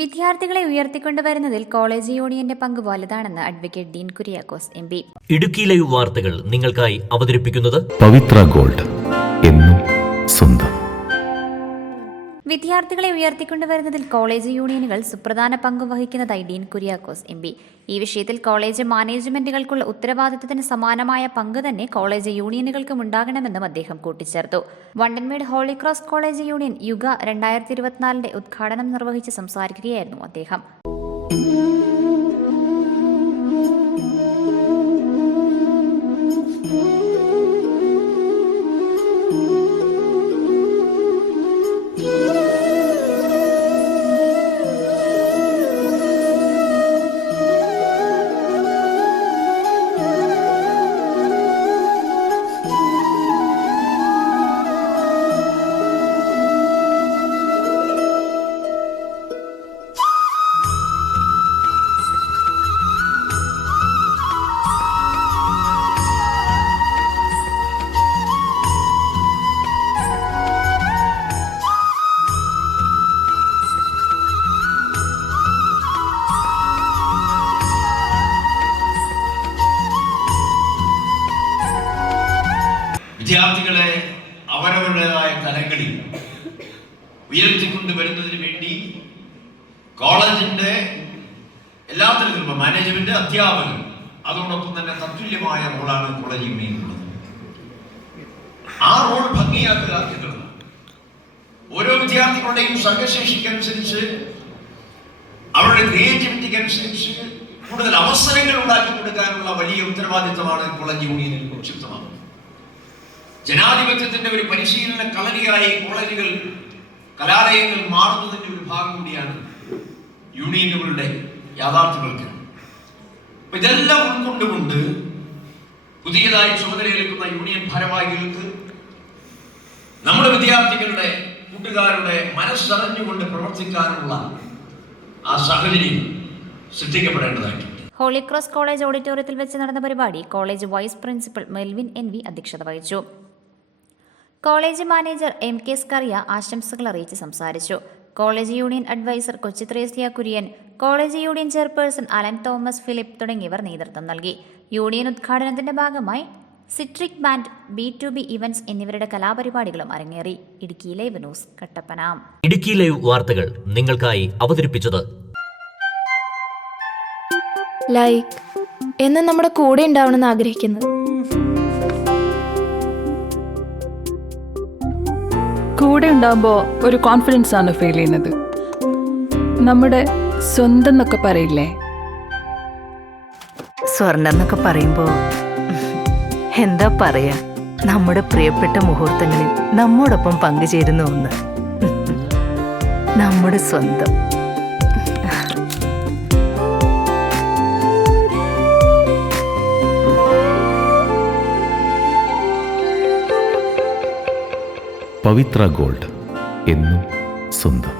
വിദ്യാർത്ഥികളെ ഉയർത്തിക്കൊണ്ടുവരുന്നതിൽ കോളേജ് യൂണിയന്റെ പങ്ക് വലുതാണെന്ന് advocate Dean Kuriakose MP. Idukki live വാർത്തകൾ നിങ്ങൾക്കായി അവതരിപ്പിക്കുന്നത് പവിത്ര ഗോൾഡ്, എന്നും സ്വന്തം. വിദ്യാർത്ഥികളെ ഉയർത്തിക്കൊണ്ടുവരുന്നതിൽ കോളേജ് യൂണിയനുകൾ സുപ്രധാന പങ്ക് വഹിക്കുന്നതായി ഡീൻ കുര്യാക്കോസ് എം.പി. ഈ വിഷയത്തിൽ കോളേജ് മാനേജ്മെന്റുകൾക്കുള്ള ഉത്തരവാദിത്തത്തിന് സമാനമായ പങ്ക് തന്നെ കോളേജ് യൂണിയനുകൾക്കും ഉണ്ടാകണമെന്നും അദ്ദേഹം കൂട്ടിച്ചേർത്തു. Vandanmedu Holy Cross college union Yuga 2024 ഉദ്ഘാടനം നിർവഹിച്ച് സംസാരിക്കുകയായിരുന്നു അദ്ദേഹം. വിദ്യാർത്ഥികളെ അവരവരുടേതായ തലങ്ങളിൽ ഉയർത്തിക്കൊണ്ടുവരുന്നതിന് വേണ്ടി കോളേജിന്റെ എല്ലാ തരത്തിലും മാനേജ്മെന്റ്, അധ്യാപകർ, അതോടൊപ്പം തന്നെ തത്തുല്യമായ റോളാണ് കോളേജ് യൂണിയനുള്ളത്. ആ റോൾ ഭംഗിയാക്കുക എന്നുള്ളത് ഓരോ വിദ്യാർത്ഥികളുടെയും സർഗശേഷിക്കനുസരിച്ച്, അവരുടെ ക്രിയേറ്റിവിറ്റിക്ക് അനുസരിച്ച് കൂടുതൽ അവസരങ്ങൾ ഉണ്ടാക്കി കൊടുക്കാനുള്ള വലിയ ഉത്തരവാദിത്തമാണ് കോളേജ് യൂണിയനിൽ നിക്ഷിപ്തമാകുന്നത്. ജനാധിപത്യത്തിന്റെ ഒരു പരിശീലന കളരിയായി കോളേജുകൾ, കലാലയങ്ങൾ മാറുന്നതിന്റെ ഒരു ഭാഗം കൂടിയാണ് യൂണിയനുകളുടെ യാഥാർത്ഥ്യവൽക്കരണം. ഇതെല്ലാം ഉൾക്കൊണ്ടുകൊണ്ട് പുതിയതായി ചുമതലയേൽക്കുന്ന യൂണിയൻ ഭാരവാഹികൾക്ക് നമ്മുടെ വിദ്യാർത്ഥികളുടെ, കൂട്ടുകാരുടെ മനസ്സറിഞ്ഞുകൊണ്ട് പ്രവർത്തിക്കാനുള്ള ആ സാഹചര്യം സൃഷ്ടിക്കപ്പെടേണ്ടതായിട്ടുണ്ട്. ഹോളി ക്രോസ് കോളേജ് ഓഡിറ്റോറിയത്തിൽ വെച്ച് നടന്ന പരിപാടി college vice principal Melvin N V. അധ്യക്ഷത വഹിച്ചു. College manager M K. സ്കറിയ ആശംസകൾ അറിയിച്ച് സംസാരിച്ചു. College union adviser Kochi Thresia Kurian, college union chairperson Alan Thomas Philip തുടങ്ങിയവർ നേതൃത്വം നൽകി. യൂണിയൻ ഉദ്ഘാടനത്തിന്റെ ഭാഗമായി സിട്രിക് ബാൻഡ്, B2B ഇവന്റ്സ് എന്നിവരുടെ കലാപരിപാടികളും അരങ്ങേറി. Idukki live news, Kattappana. Idukki live വാർത്തകൾ നിങ്ങൾക്കായി അവതരിപ്പിച്ചത് ലൈക്ക് എന്ന് നമ്മുടെ കൂടെ ഉണ്ടാവണമെന്ന് ആഗ്രഹിക്കുന്നത്. കൂടെ ഉണ്ടാകുമ്പോൾ ഒരു കോൺഫിഡൻസ് ആണ് ഫീൽ ചെയ്യുന്നത്. നമ്മുടെ സ്വന്തം എന്നൊക്കെ പറയില്ലേ, സ്വർണ്ണം എന്നൊക്കെ പറയുമ്പോൾ എന്താ പറയാ, നമ്മുടെ പ്രിയപ്പെട്ട മുഹൂർത്തങ്ങളിൽ നമ്മോടൊപ്പം പങ്കുചേരുന്ന ഒന്ന്, നമ്മുടെ സ്വന്തം. പവിത്ര ഗോൾഡ്, എന്നും സ്വന്തം.